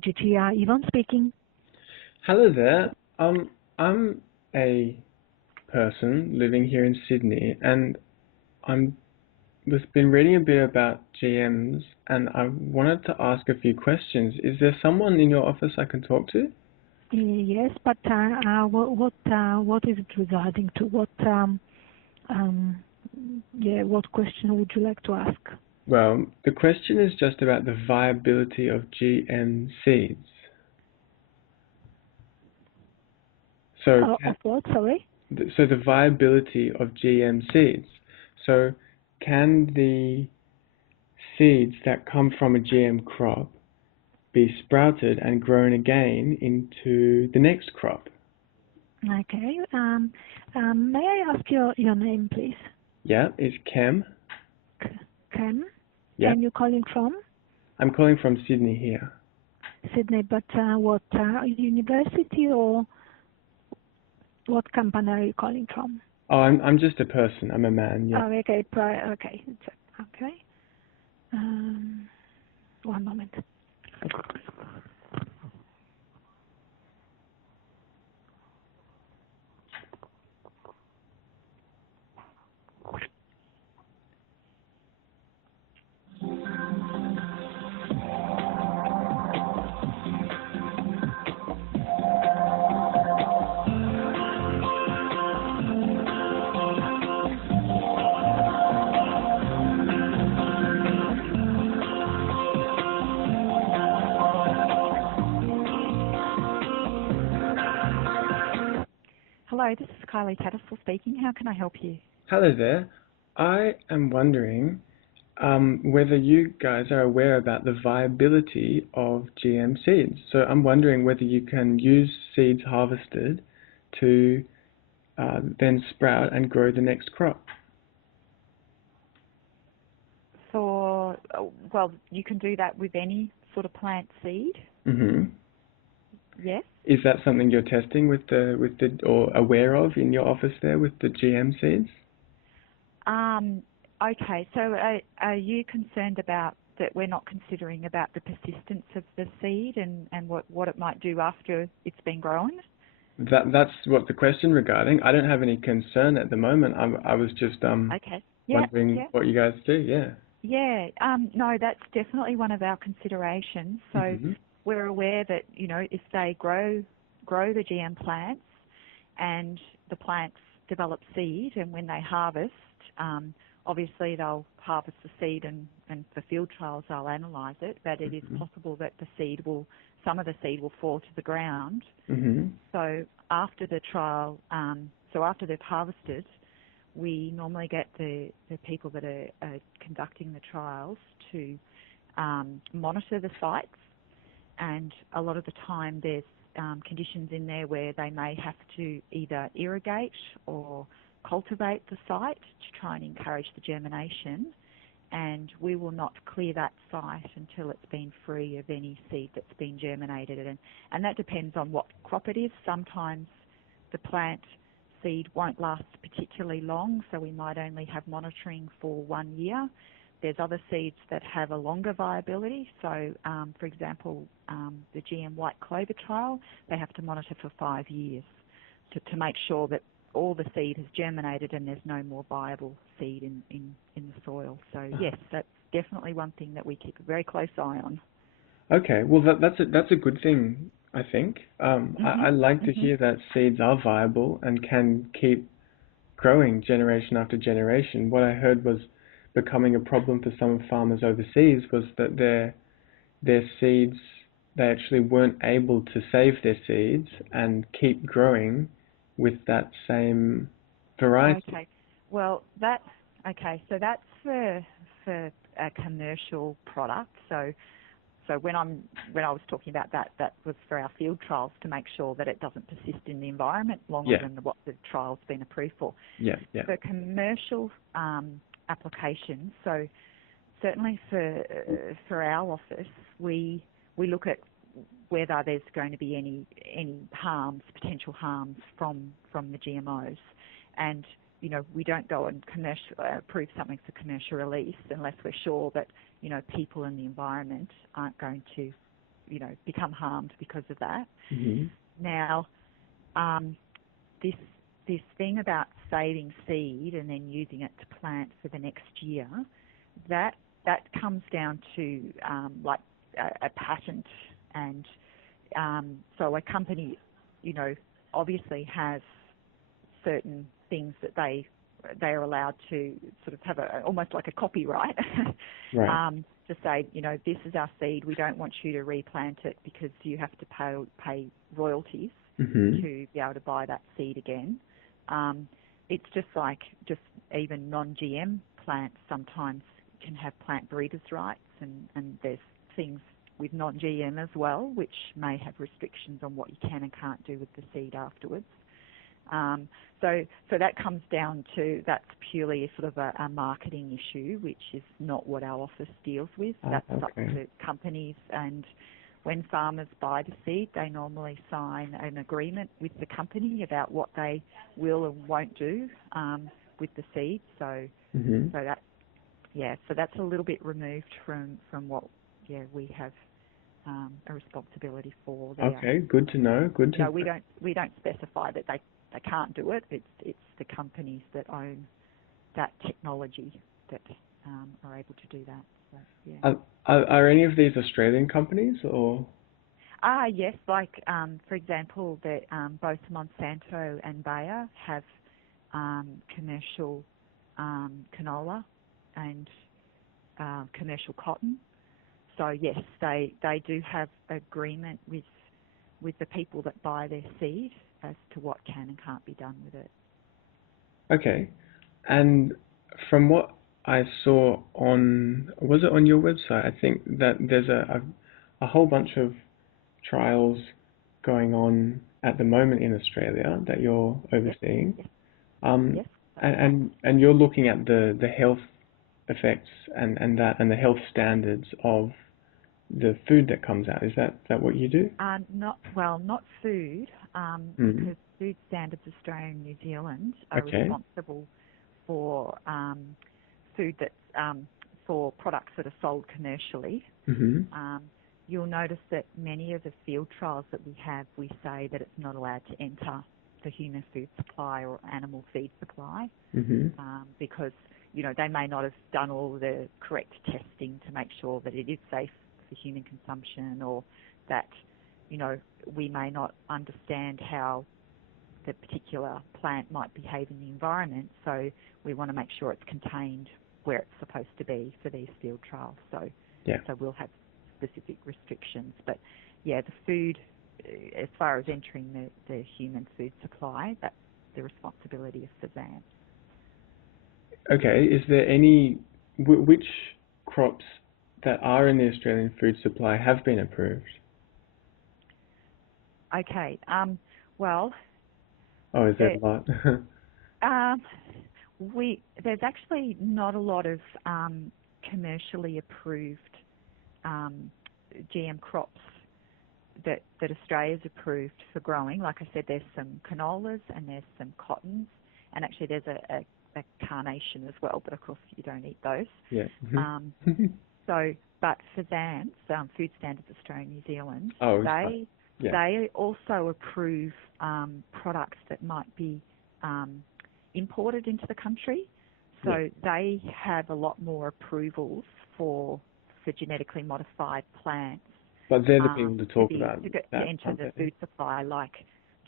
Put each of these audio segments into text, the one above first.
GTR, Yvonne speaking. Hello there. I'm a person living here in Sydney, and I'm was been reading a bit about GMs, and I wanted to ask a few questions. Is there someone in your office I can talk to? Yes, but what is it regarding to? Um, what question would you like to ask? Well, the question is just about the viability of GM seeds. So, Of what? Sorry. so the viability of GM seeds. So, can the seeds that come from a GM crop be sprouted and grown again into the next crop? Okay. May I ask your name, please? Yeah, it's Kem. Ken. Yeah, And you're calling from I'm calling from Sydney here. Sydney, but what university or what company are you calling from? Oh, I'm just a person. I'm a man. Yeah. Oh, okay. Okay. Okay. Um, One moment. Hello, this is Kylie Tattersall speaking. How can I help you? Hello there. I am wondering whether you guys are aware about the viability of GM seeds. So I'm wondering whether you can use seeds harvested to then sprout and grow the next crop. Well, you can do that with any sort of plant seed. Hmm. Yes. Is that something you're testing or aware of in your office there with the GM seeds? Okay. So are you concerned about that we're not considering about the persistence of the seed and what it might do after it's been grown? That's what the question regarding. I don't have any concern at the moment. I was just Okay. Yeah. wondering Yeah. what you guys do. Yeah. Yeah. No, that's definitely one of our considerations. So Hmm. we're aware that, if they grow the GM plants and the plants develop seed, and when they harvest, obviously they'll harvest the seed and for field trials they'll analyse it, but it is Hmm. possible that some of the seed will fall to the ground. Hmm. So after the trial, after they've harvested, we normally get the people that are conducting the trials to monitor the sites, and a lot of the time there's conditions in there where they may have to either irrigate or cultivate the site to try and encourage the germination, and we will not clear that site until it's been free of any seed that's been germinated, and that depends on what crop it is. Sometimes the plant seed won't last particularly long, so we might only have monitoring for 1 year. There's other seeds that have a longer viability. So, for example, the GM white clover trial, they have to monitor for 5 years to make sure that all the seed has germinated and there's no more viable seed in the soil. So, yes, that's definitely one thing that we keep a very close eye on. Okay. Well, that's a good thing, I think. I like to Mhm. hear that seeds are viable and can keep growing generation after generation. What I heard was becoming a problem for some farmers overseas was that their seeds, they actually weren't able to save their seeds and keep growing with that same variety. Okay. Well, so that's for a commercial product. So when I was talking about that, that was for our field trials to make sure that it doesn't persist in the environment longer Yeah, than what the trial's been approved for. yeah, yeah. For commercial applications, so certainly for our office, we look at whether there's going to be any potential harms from the GMOs, and we don't go and approve something for commercial release unless we're sure that people in the environment aren't going to become harmed because of that. Mm-hmm. Now, this thing about saving seed and then using it to plant for the next year, that comes down to like a patent, and so a company, obviously has certain things that they are allowed to sort of have almost like a copyright. Right. To say, this is our seed, we don't want you to replant it because you have to pay royalties Mm-hmm. to be able to buy that seed again. It's just even non-GM plants sometimes can have plant breeders' rights, and there's things with non-GM as well, which may have restrictions on what you can and can't do with the seed afterwards. So that comes down to, that's purely sort of a marketing issue, which is not what our office deals with. That's up to companies, and when farmers buy the seed, they normally sign an agreement with the company about what they will and won't do with the seed. So so that's a little bit removed from what we have a responsibility for there. Okay, good to know. No, we don't specify that they can't do it. It's the companies that own that technology that are able to do that. So, yeah. Are any of these Australian companies, or? Yes. Like for example, that both Monsanto and Bayer have commercial canola and commercial cotton. So yes, they do have agreement with the people that buy their seed as to what can and can't be done with it. Okay, and from what I saw was it on your website? I think that there's a whole bunch of trials going on at the moment in Australia that you're overseeing. Yes. Yes. Yes. And you're looking at the health effects and the health standards of the food that comes out. Is that what you do? Not food, because Food Standards Australia and New Zealand are responsible for food that's for products that are sold commercially. Mm-hmm. You'll notice that many of the field trials that we have, we say that it's not allowed to enter the human food supply or animal feed supply, because they may not have done all the correct testing to make sure that it is safe for human consumption, or that we may not understand how the particular plant might behave in the environment. So we want to make sure it's contained where it's supposed to be for these field trials. So we'll have specific restrictions. But the food, as far as entering the human food supply, that's the responsibility of FSANZ. Okay, is there which crops that are in the Australian food supply have been approved? Okay, well... Oh, is there a lot? There's actually not a lot of commercially approved GM crops that Australia's approved for growing. Like I said, there's some canolas and there's some cottons, and actually there's a carnation as well, but of course you don't eat those. Yeah. But for FSANZ, Food Standards Australia and New Zealand, they also approve products that might be imported into the country. So they have a lot more approvals for genetically modified plants. But they're the people to talk about to enter the food supply, like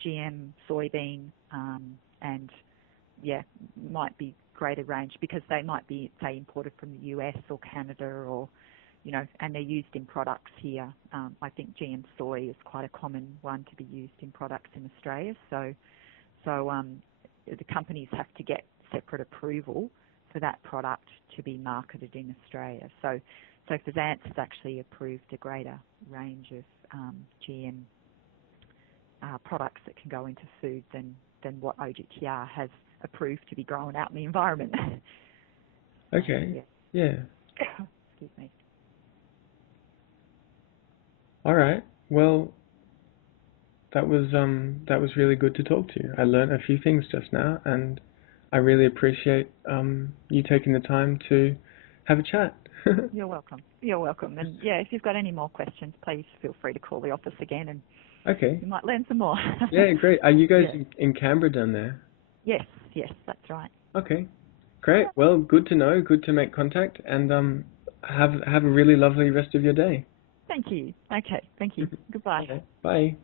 GM soybean, and might be greater range, because they might be, say, imported from the US or Canada, or and they're used in products here. I think GM soy is quite a common one to be used in products in Australia. So the companies have to get separate approval for that product to be marketed in Australia. So FSANZ has actually approved a greater range of GM products that can go into food than what OGTR has approved to be grown out in the environment. Okay. Yeah. Excuse me. All right. Well, that was really good to talk to you. I learned a few things just now, and I really appreciate you taking the time to have a chat. You're welcome. You're welcome. And yeah, if you've got any more questions, please feel free to call the office again, and Okay. you might learn some more. Yeah, great. Are you guys Yeah. in Canberra down there? Yes, that's right. Okay. Great. Well, good to know. Good to make contact, and have a really lovely rest of your day. Thank you. Okay, thank you. Goodbye. Okay. Bye.